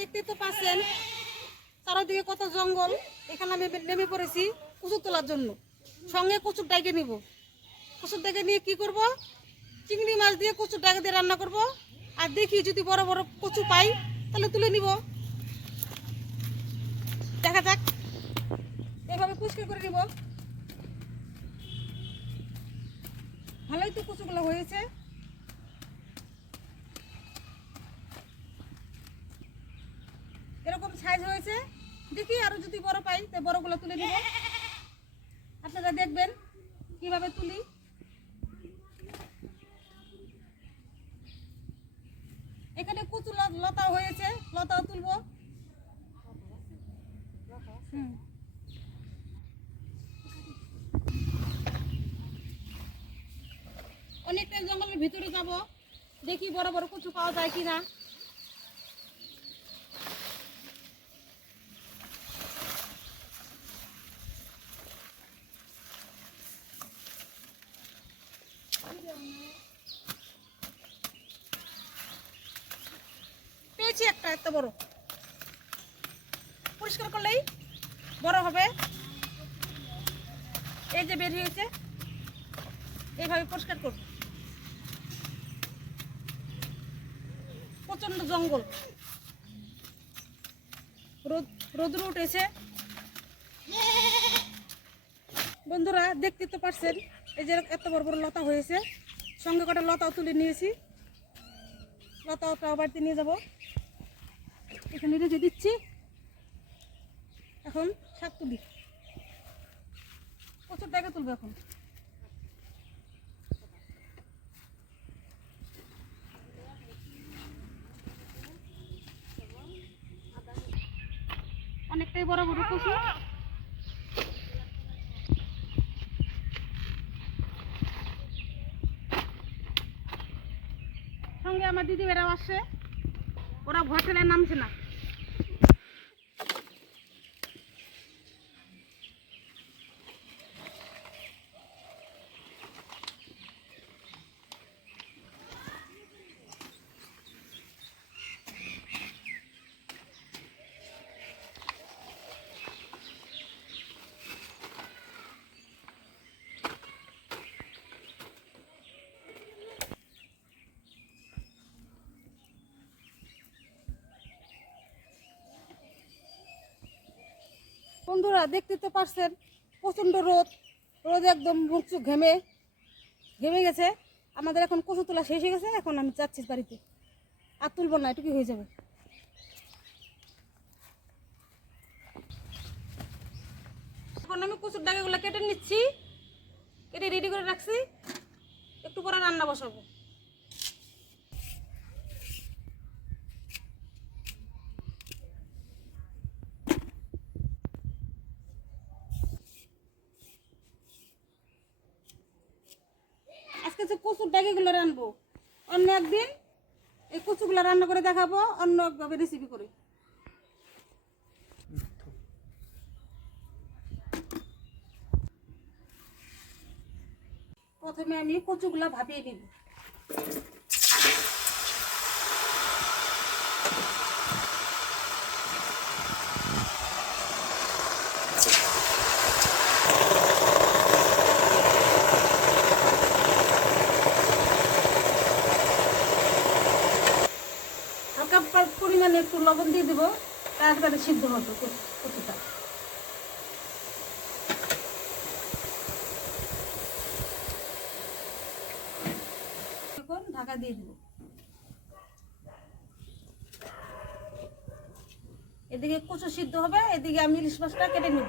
দেখতে তো পাচ্ছেন চারদিকে কত জঙ্গল। এখানে আমি নেমে পড়েছি কচু তোলার জন্য। সঙ্গে কচুর ডাইকে নিব। কচুর ডাইকে নিয়ে কি করব? চিংড়ি মাছ দিয়ে কচুর ডাইকে দিয়ে রান্না করব। আর দেখি যদি বড় বড় কচু পাই তাহলে তুলে নিব। দেখা যাক। এভাবে পরিষ্কার করে নিব। ভালোই তো কচুগুলো হয়েছে। এরকম সাইজ হয়েছে। দেখি আরো যদি বড় পাই তো বড়গুলো তুলে নিব। আপনারা দেখবেন কিভাবে তুলি। এখানে কচু লতা হয়েছে, লতাও তুলবো। অনেকটা জঙ্গলের ভিতরে যাব, দেখি বড় বড় কচু পাওয়া যায় কিনা। পেয়েছি একটা, এত বড়। পরিষ্কার করলেই বড় হবে। এই যে বের হয়েছে, এইভাবে পরিষ্কার করব। প্রচন্ড জঙ্গল, রোদ্র উঠেছে। বন্ধুরা দেখতে তো পারছেন, এই যে এত বড় বড় লতা হয়েছে। সঙ্গে কটা লতাও তুলে নিয়েছি। লতাও বাড়িতে নিয়ে যাব। এখানে রেখে দিচ্ছি। এখন শাক তুলি। প্রচুর টাকা তুলবো এখন। অনেকটাই বড় বড় কচু। সঙ্গে আমার দিদি বেরাও আসছে। ওরা ভয় ঠেলে নামছে না। বন্ধুরা দেখতে তো পারছেন প্রচণ্ড রোদ। রোদ একদম মুখ চুখ ঘেমে গেছে। আমাদের এখন কচু তোলা শেষ হয়ে গেছে। এখন আমি যাচ্ছি বাড়িতে, আর তুলব না, এটুকু হয়ে যাবে। এখন আমি কচুর ডাগাগুলো কেটে নিচ্ছি। কেটে রেডি করে রাখছি। একটু পরে রান্না বসাবো। আজকে যে কচুর ডাগাগুলো রানবো, অন্য একদিন এই কচুগুলো রান্না করে দেখাবো অন্য একভাবে রেসিপি করে। প্রথমে আমি কচুগুলো ভাপিয়ে নিব। হালকা পরিমাণে একটু লবণ দিয়ে দেবো, তাড়াতাড়ি সিদ্ধ হবে কচুটা। এখন ঢাকা দিয়ে দেবো। এদিকে কচু সিদ্ধ হবে, এদিকে আমি ইলিশ মাছটা কেটে নেব।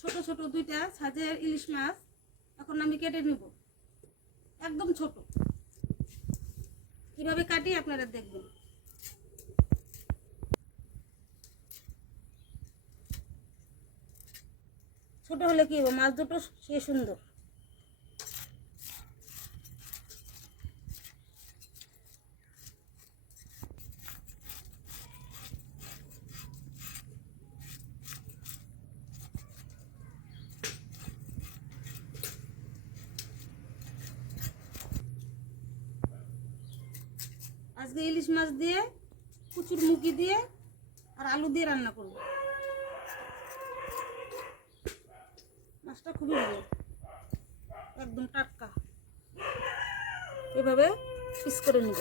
ছোট ছোট দুইটা সাজের ইলিশ মাছ এখন আমি কেটে নেব, একদম ছোট। কিভাবে কাটি আপনারা দেখবেন। ছোট হলে কি হবে, মাছ দুটো সে সুন্দর। আজকে ইলিশ মাছ দিয়ে কচুর মুখি দিয়ে আর আলু দিয়ে রান্না করব। মাছটা খুবই ভালো, একদম টাটকা। এভাবে পিস করে নেব।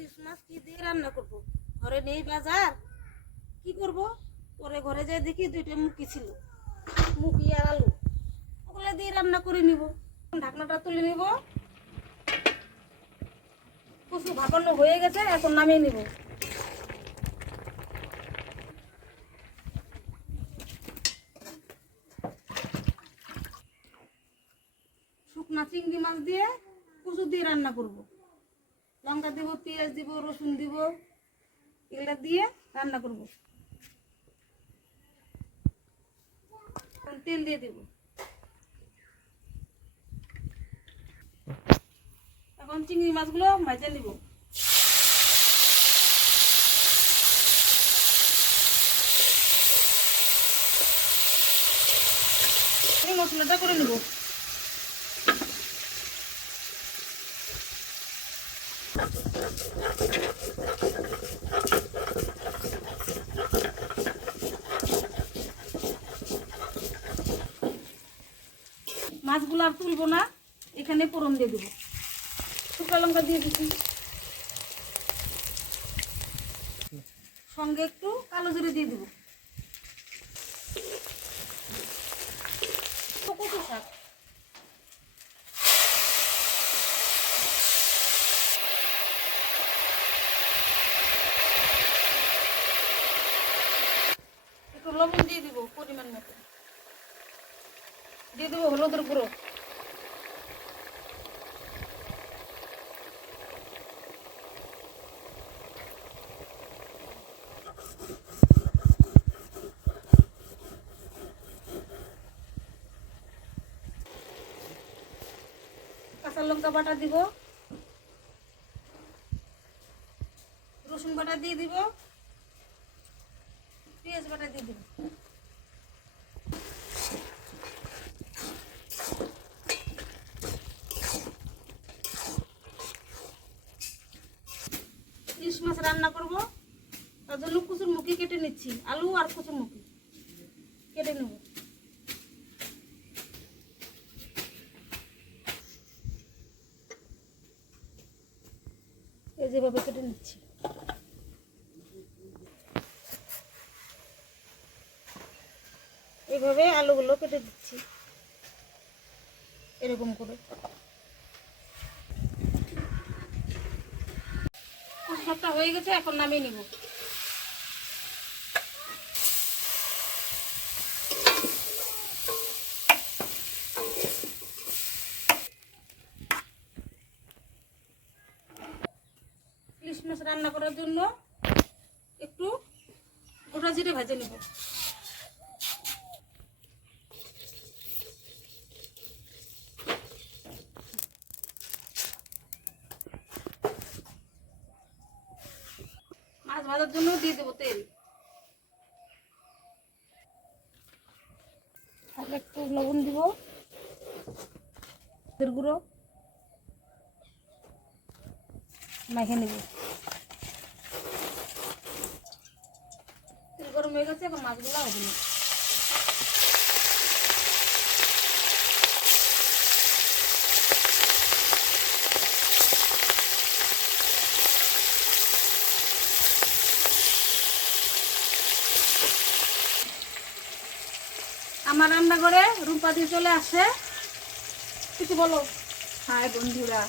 ইলিশ মাছ কি দিয়ে রান্না করব? ঘরে নেই বাজার, কি করব? পরে ঘরে যাই দেখি 2টা মুখি ছিল, মুখি আর আলু, ওগুলো দিয়ে রান্না করে নিব। ঢাকনাটা তুলে নিব। কচু ভাপানো হয়ে গেছে, এখন নামিয়ে নিব। শুকনা চিংড়ি মাছ দিয়ে কচু দিয়ে রান্না করব। লঙ্কা দিব, পেঁয়াজ দিব, রসুন দিব, এগুলা দিয়ে রান্না করব। তেল দিয়ে দিব। এখন চিংড়ি মাছগুলো ভেজে নিব। এই মশলাটা করে নিব। মাছগুলো আর তুলবো না, এখানে ফোড়ন দিয়ে দেবো। শুকনো লঙ্কা দিয়ে দিচ্ছি, সঙ্গে একটু কালো জিরে দিয়ে দেবো। কচু শাক, একটু লবণ দিয়ে দিব পরিমাণ মতো, দিয়ে দেবো হলুদের গুঁড়ো, কাঁচা লঙ্কা বাটা দিব, রসুন বাটা দিয়ে দিব, পেঁয়াজ বাটা দিয়ে দিব। ইলিশ মাছ রান্না করব, তার জন্য কচুর মুখি কেটে নিচ্ছি। আলু আর কচুর মুখি কেটে নেব। এই যেভাবে কেটে নিচ্ছি। এইভাবে আলুগুলো কেটে দিচ্ছি, এরকম করে। কচুটা হয়ে গেছে, এখন নামিয়ে নিব। ইলিশ মাছ রান্না করার জন্য একটু গোটা জিরে ভেজে নেব। মাছ ভাজার জন্য দিয়ে দেবো তেল, আর একটু লবণ দিব, হলুদের গুঁড়ো মেখে নেব। তেল গরম হয়ে গেছে, এখন মাছগুলো ভেজে নেব। আমার রান্নাঘরে রুম্পা দিয়ে চলে আসছে, কিছু বলো। হাই বন্ধুরা,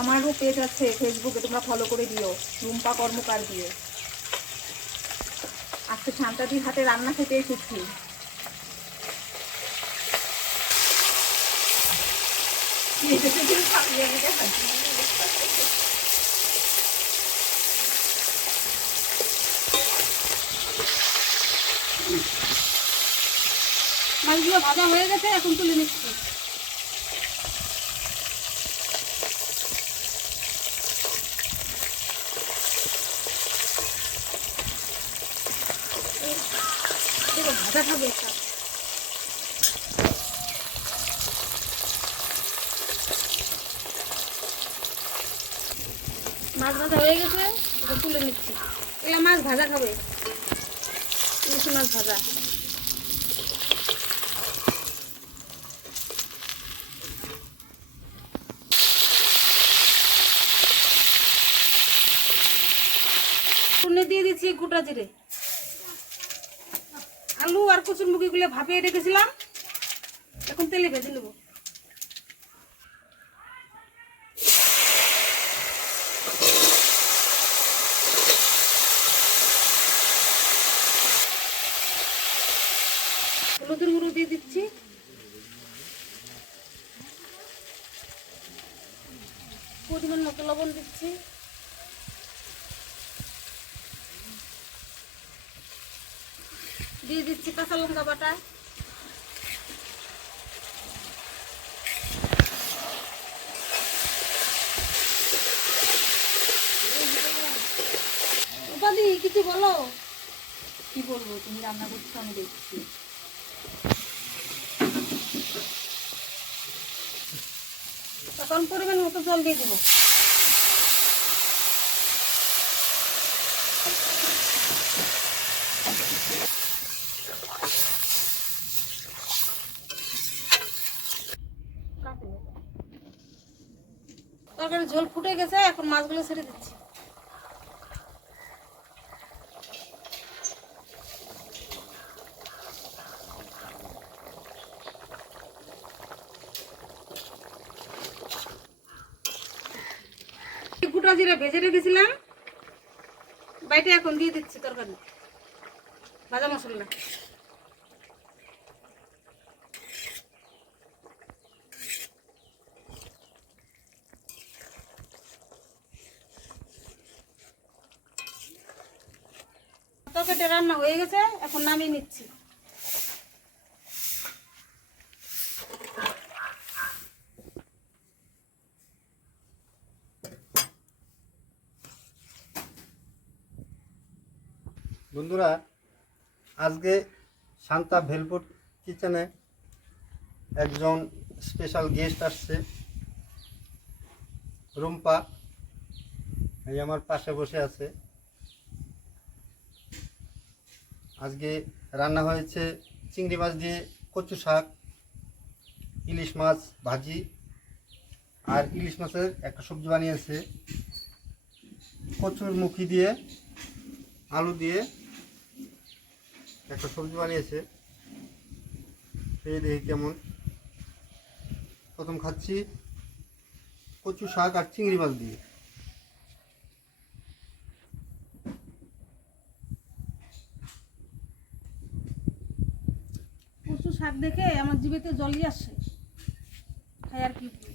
আমারও পেজ আছে ফেসবুকে, তোমরা ফলো করে দিও, রুম্পা কর্মকার দিয়ে। আজকে শান্তাদির হাতে রান্না খেতে এসেছি। মাছগুলো ভাজা হয়ে গেছে, এখন তুলে নিচ্ছি। দেখো ভাজা খাবে একটা। মাছ ভাজা হয়ে গেছে, এটা তুলে নিচ্ছি। এগুলো মাছ ভাজা খাবে, ইলিশ মাছ ভাজা। শুনে দিয়ে দিচ্ছি গোটা জিরে, আলু আর কচুর মুখিগুলো ভাপিয়ে রেখেছিলাম, এখন তেলে ভেজে নেব। হলুদের গুঁড়ো দিয়ে দিচ্ছি, পরিমাণ মতো লবণ দিচ্ছি, দিয়ে দিচ্ছি কাঁচা লঙ্কা বাটা, উপাধি কিছু বলো। কি বলবো, তুমি রান্না করছো আমি দেখছি। তখন পরিমাণ মতো জল দিয়ে দেবো। তরকারি ঝোল ফুটে গেছে, এখন মাছগুলো ছেড়ে দিচ্ছি। গোটা জিরা ভেজে রেখেছিলাম, বাইটে এখন দিয়ে দিচ্ছি তরকারি ভাজা মশলা। তরকারিটা রান্না হয়ে গেছে, এখন নামিয়ে নিচ্ছি। বন্ধুরা, আজকে শান্তা ভেলপুর কিচেনে একজন স্পেশাল গেস্ট আসছে, রুম্পা। এই আমার পাশে বসে আছে। আজকে রান্না হয়েছে চিংড়ি মাছ দিয়ে কচু শাক, ইলিশ মাছ ভাজি, আর ইলিশ মাছের একটা সবজি বানিয়েছে কচুর মুখি দিয়ে, আলু দিয়ে একটা সবজি বানিয়েছে। এই দেখি কেমন। প্রথম খাচ্ছি কচু শাক আর চিংড়ি মাছ দিয়ে। কচু শাক দেখে আমার জিভেতে জলই আসছে, খাই আর কি বলবো।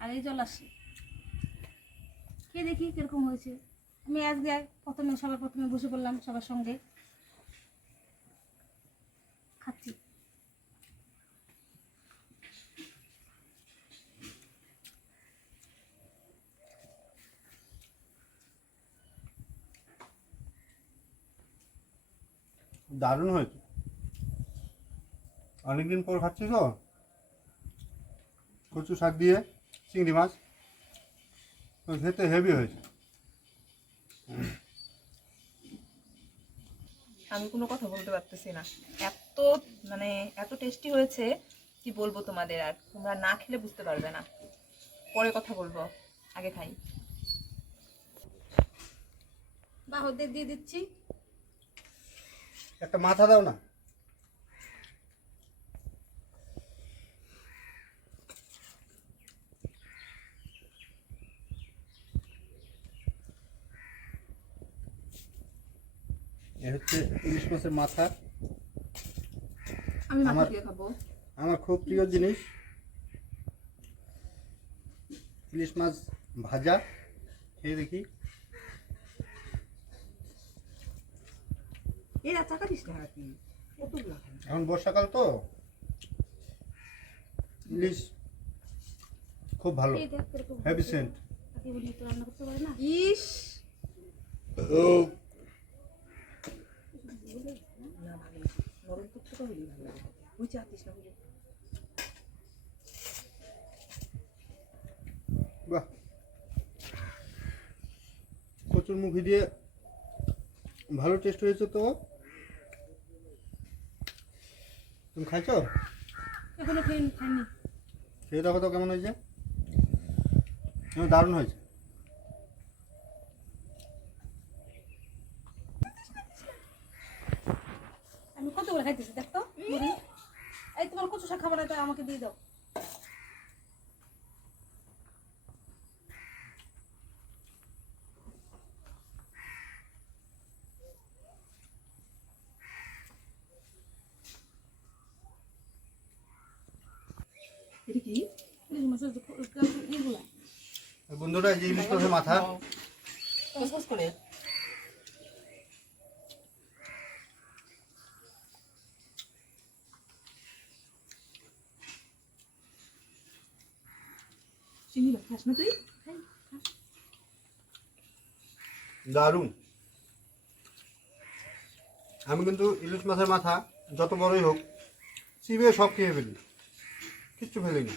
আর এই জল আসছে, কে দেখি কিরকম হয়েছে। আমি আজকে সবার প্রথমে বসে পড়লাম সবার সঙ্গে, খাচ্ছি। দারুণ হয়েছে, অনেকদিন পর খাচ্ছি তো। কচু শাক দিয়ে চিংড়ি মাছ তো খেতে হেভি হয়েছে। আমি কোনো কথা বলতে পারতেছি না, এত মানে এত টেস্টি হয়েছে, কি বলবো তোমাদের। আর তোমরা না খেলে বুঝতে পারবে না, পরে কথা বলবো, আগে খাই। বাহুদের দিয়ে দিচ্ছি। একটা মাথা দাও না। এ হচ্ছে ইলিশ মাছের মাথা। আমি মাথা আমার- দিয়ে খাবো। আমার খুব প্রিয় জিনিস ইলিশ মাছ ভাজা। খেয়ে দেখি। এরা চাকাতিস না কি কতগুলো খান এখন বর্ষাকাল তো ইলিশ খুব ভালো এই দেখ এরকম হেভি সেন্ট। তাকে বলি তো রান্না করতে পারে না। ইস না ভালো লাগে। নরম টুকটুকা হলে ভালো লাগে বুঝে চাতিস না বুঝে বাহ, কচুর মুখি দিয়ে ভালো টেস্ট হয়েছে তো। তুমি খাইছো? এখনো খাইনি। খেয়ে দেখো তো কেমন হয়েছে। দারুণ হয়েছে। আমি কতগুলো খাইতেছি দেখ তো মুড়ি। এই তোমার কচু শাক খাবার এটা আমাকে দিয়ে দাও। এটা কি ইলিশ মাছের ইগুলা বন্ধুরা, এই যে ইলিশ মাছের মাথা, কস করে চিনি খাস না তুই দারুণ। আমি কিন্তু ইলিশ মাছের মাথা যত বড়ই হোক চিবিয়ে সব খেয়ে ফেলি, কিচ্ছু ফেলিনি।